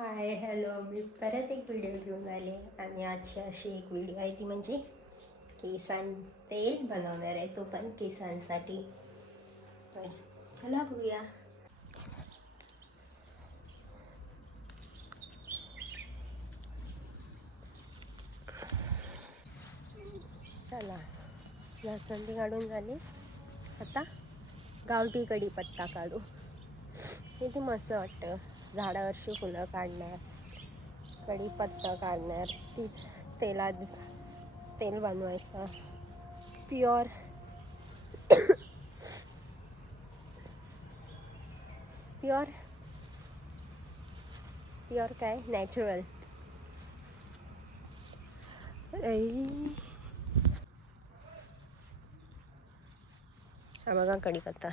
Hi hello, मी परत एक video घेऊन आले आणि आजची अशी एक व्हिडिओ आहे ती म्हणजे केसां तेल बनवणार आहे, तो पण केसांसाठी. तर चला बघूया. चला, जास्वंदी काढून झाली. आता गावठी कढीपत्ता काढू. किती मस्त वाटतं. झाडावरची फुलं काढणार, कढीपत्ता काढणार, तीच तेलात तेल बनवायचं. प्युअर प्युअर प्युअर काय नॅचरल. हा बघा कढीपत्ता.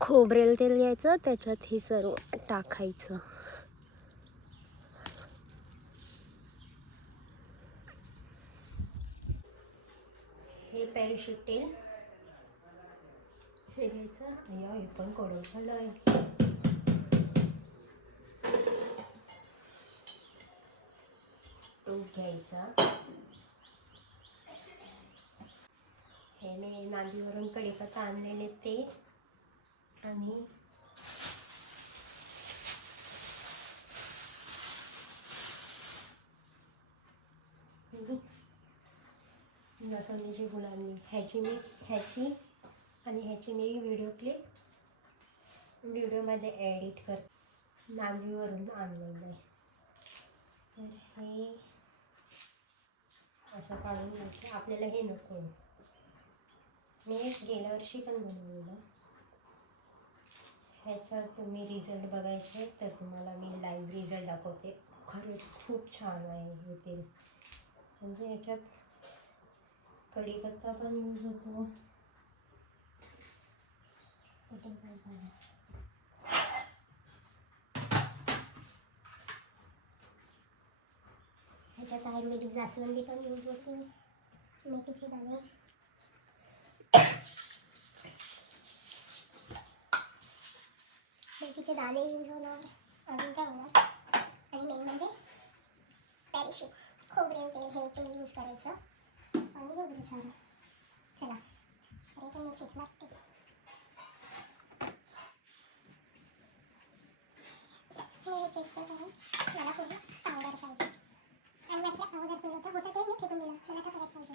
खोबरेल तेल घ्यायचं, त्याच्यात हे सर्व टाकायचं. हे पॅराशूट तेल हे घ्यायचं. हे पण कडू झालंय. तूप घ्यायचा. हे मी नांदीवरून कढीपत्ता आणलेले ते, आणि जास्वंदीची फुलं आणली. ह्याची आणि ह्याची मी व्हिडिओमध्ये एडिट कर नांदीवरून आणलेलं आहे. तर हे असं काढून घ्यायचं. आपल्याला हे नको. मी गेल्या वर्षी पण बनवलेलं. ह्याचा तुम्ही रिझल्ट बघायचे तर तुम्हाला मी लाईव्ह रिझल्ट दाखवते. खरंच खूप छान आहे हे तेल. म्हणजे ह्याच्यात कढीपत्ता पण यूज होतो. ह्याच्यात आयुर्वेदिक जास्वंदी पण यूज होते. मेथीचे दाणे, मेथीचे दाणे यूज होणार. अजून काय होणार? आणि मेन म्हणजे पॅराशूट खोबरेल तेल, हे तेल यूज करायचं. आणि एवढं सारं. चला, अरे पण मी चेक मारते. मी हे चेक करून मला पूर्ण पावडर पाहिजे. आणि माझ्या पावडर तेल होतं ते मी फेकून दिलं. मला काय परत पाहिजे.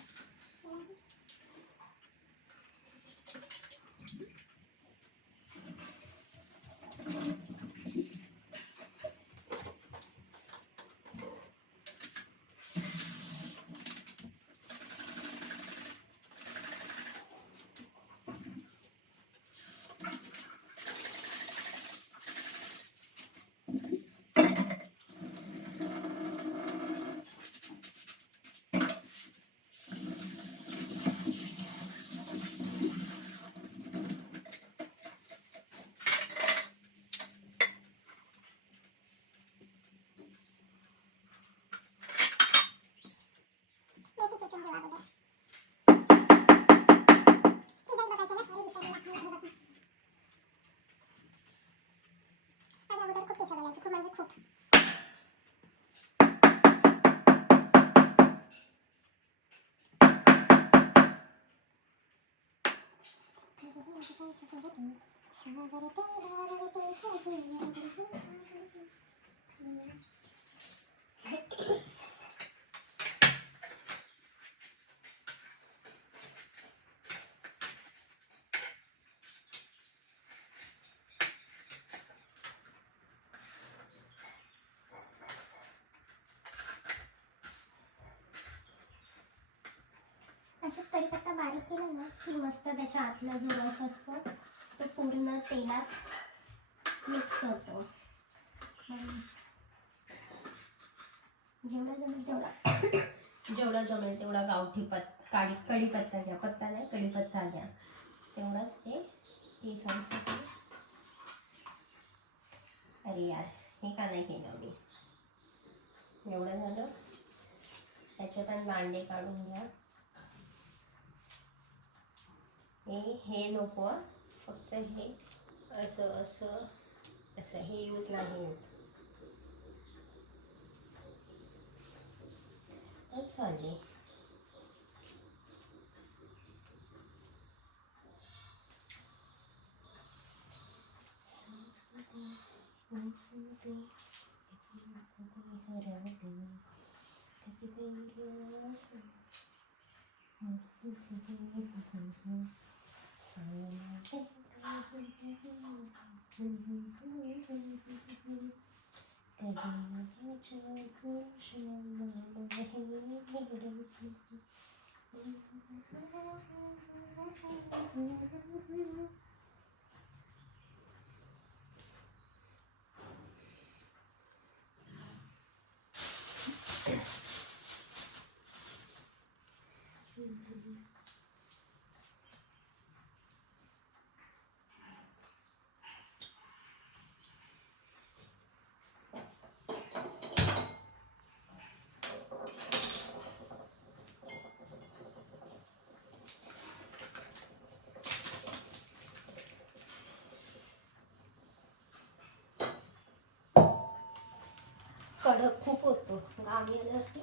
अशी कढीपत्ता बारीक केला ना की मस्त त्याच्या आतला जो रस असतो तो पूर्ण तेलात मिक्स होतो. जेवढा जमेल तेवढा गावठी कढीपत्ता घ्या. पत्ता नाही, कढीपत्ता घ्या. तेवढाच ते केसांसाठी. अरे यार, हे का नाही केलं मी. एवढं झालं. त्याचे पण दांडे काढून घ्या. हे नको, फक्त हे असं असं असं हे यूज नाही होत. चालले कडक खूप होतो गावी आल्यावरती.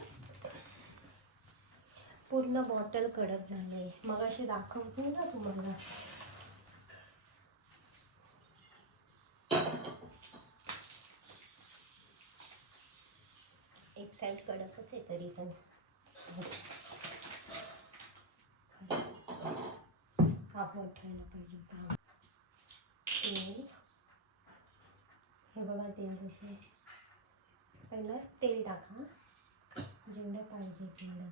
पूर्ण बॉटल कडक झाले. मग असे दाखवतो ना तुम्हाला. एक साईड कडकच आहे तरी पण. हा मोठायला पाहिजे. तेल, हे बघा तेल कसे. पहिलं तेल टाका जेवढं पाहिजे तेवढं.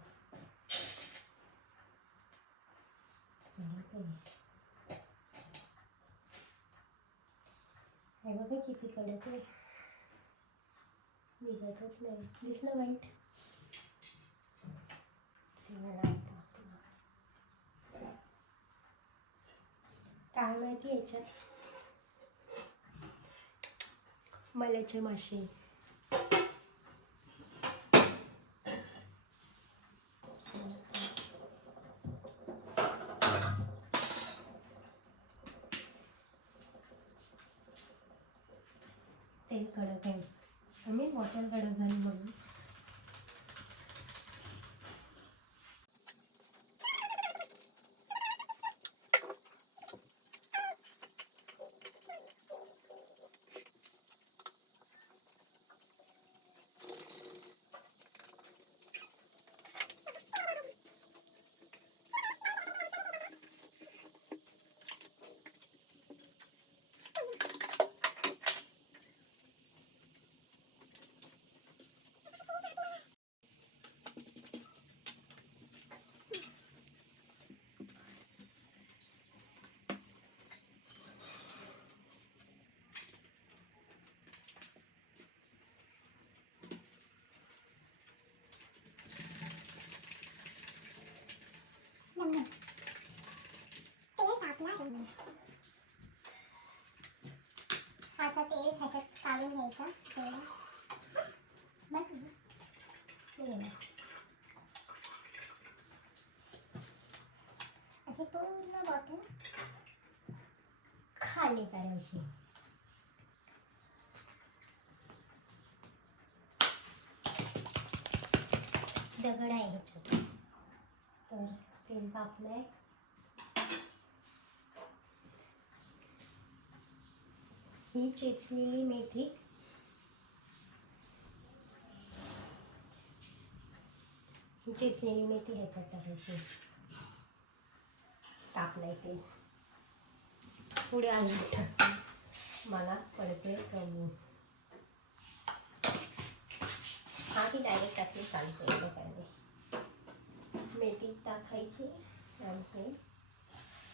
हे बघा किती कडक आहे. निघतच नाही. दिसलं वाईट. काय माहिती याच्यात मल्याचे मासे. तेल कडक आहे. आम्ही बॉटल कडक झाली म्हणून. असं तेल ह्याच्यात काढून घ्यायचं. अशी पूर्ण बॉटल खाली करायची. दगड आहे ह्याच्यात. तर तेल तापलंय. ही चेचलेली मेथी, ह्याच्यात टाकायची. तापलंय तेल. पुढे अजून टाकते. मला पडते कमी. हा ती डायरेक्ट टाकली चालते. त्याच्यामध्ये मेथी टाकायची आणि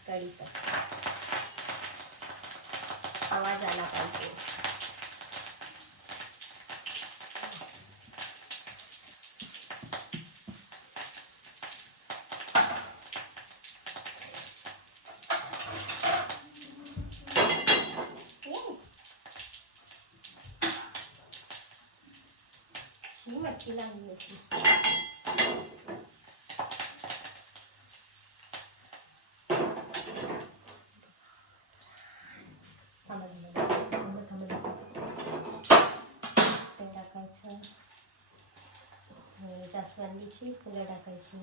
कढीपत्ता. आवाज आला पाहिजे. ही मच्छी लागली होती. जास्वंदीची फुलं टाकायची.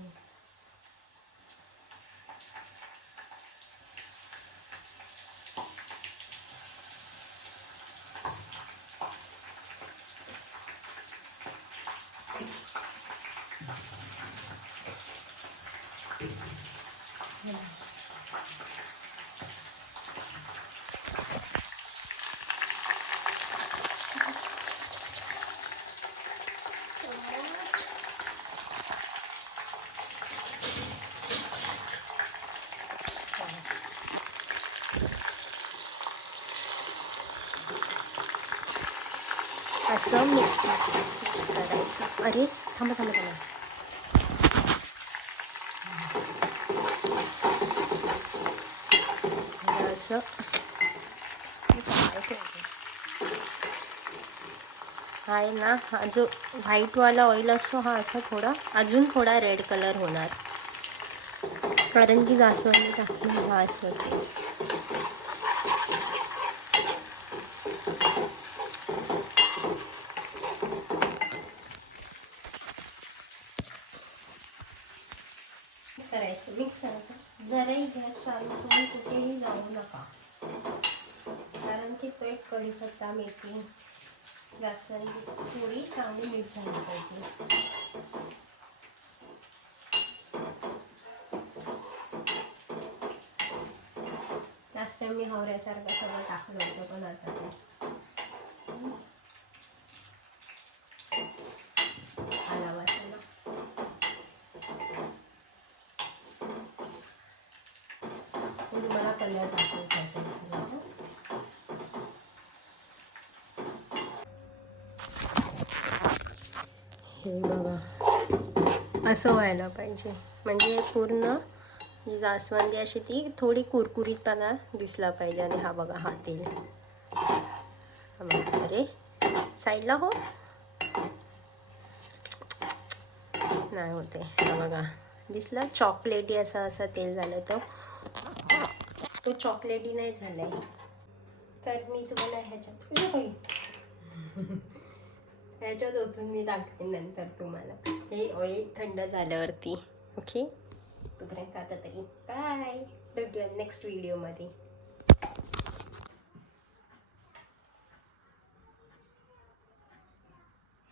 असं मिक्स करायचं. अरे थांबा थांबा थांबा. असं आहे ना. हा जो व्हाईटवाला ऑइल असतो हा असा थोडा अजून थोडा रेड कलर होणार, कारण की जास्वंदी टाकून वास होते. मिक्स करायचं. जराही गॅस चालू करून कुठेही जाऊ नका, कारण की तो एक कढीपत्ता, मेथी, जास्वंदी थोडी चांगली मिक्स झाली पाहिजे. लास्ट टाइम मी हवऱ्यासारखं सगळं टाकलं होतं, पण आता आला वासाला. मला कलर टाकायचा. हे बघा असं व्हायला पाहिजे, म्हणजे पूर्ण ही जास्वंदी अशी ती थोडी कुरकुरीतपणा दिसला पाहिजे. आणि हा बघा हा तेल, अरे साईडला हो, नाही होते. हा बघा दिसला, चॉकलेटी असं तेल झालं. तो चॉकलेटी नाही झालाय. तर मी तुम्हाला ह्याच्यात ओतून मी टाकते नंतर तुम्हाला. हे ऑइल थंड झाल्यावरती. ओके, तोपर्यंत आता तरी बाय, भेटूया नेक्स्ट व्हिडिओमध्ये.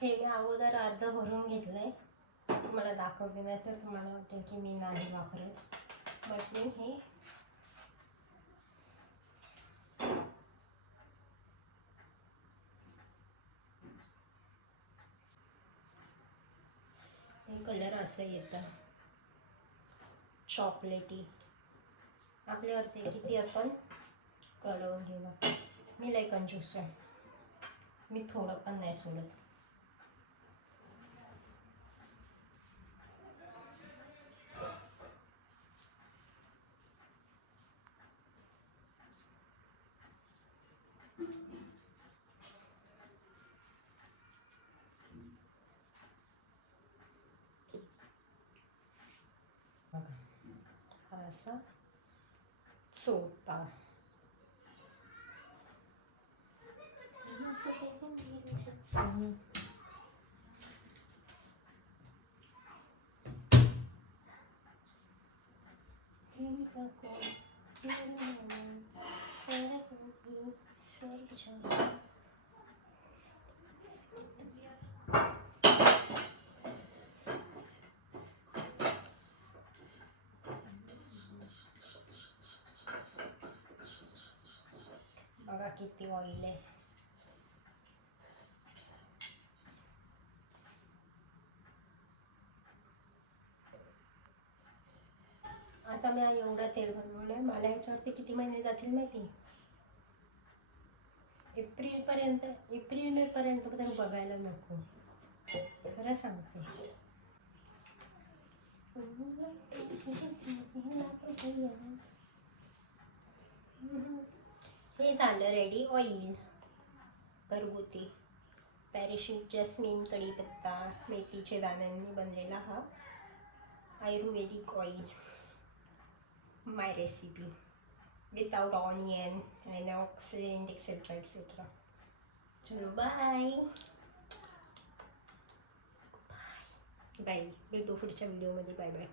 हे मी अगोदर अर्ध भरून घेतलंय, तुम्हाला दाखवते, नाही तर तुम्हाला वाटेल की मी नाही वापरत. बट मी हे कलर असं येतं चॉकलेटी. आपल्यावरती किती आपण कळवून घेऊ. मी लय कंजूस आहे, मी थोडं पण नाही सोडत. असा चोथा बघा किती ऑइल आहे. आता मी एवढं तेल बनवलंय, मला याच्यावरती किती महिने जातील माहिती? एप्रिल मे पर्यंत बघायला नको, खरं सांगते. हे झालं रेडी ऑइल, घरगुती पॅराशूट, जस्मिन, कढीपत्ता, मेथीचे दाण्यांनी बनलेला हा Ayurvedic oil. My recipe without onion and oxidant etc etc. चलो बाय. बाय, भेटू पुढच्या व्हिडिओमध्ये. Bye bye.